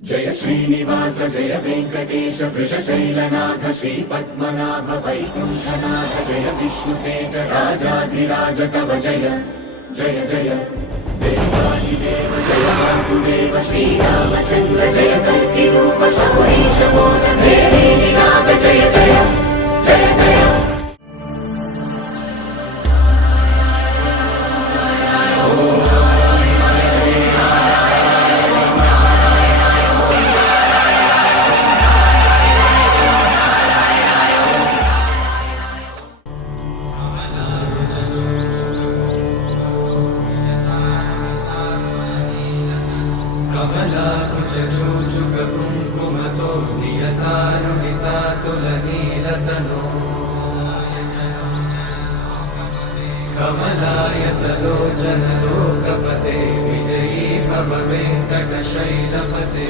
जय श्रीनिवास जय वेंकटेश वृषशैलनाथ श्रीपद्मनाभ वैकुंठनाथ जय विष्णुतेज राजाधिराज तव जय जय जय देवादिदेव जय वासुदेव श्रीरामचंद्र जय कल्किरूप शौरीश मोदक निनाद जय जय जय जय कमलाकुचूचुककुङ्कुमतो नियतारुणितातुलनीलतनो कमलायतलोचनलोकपते विजयी भव वेङ्कटशैलपते।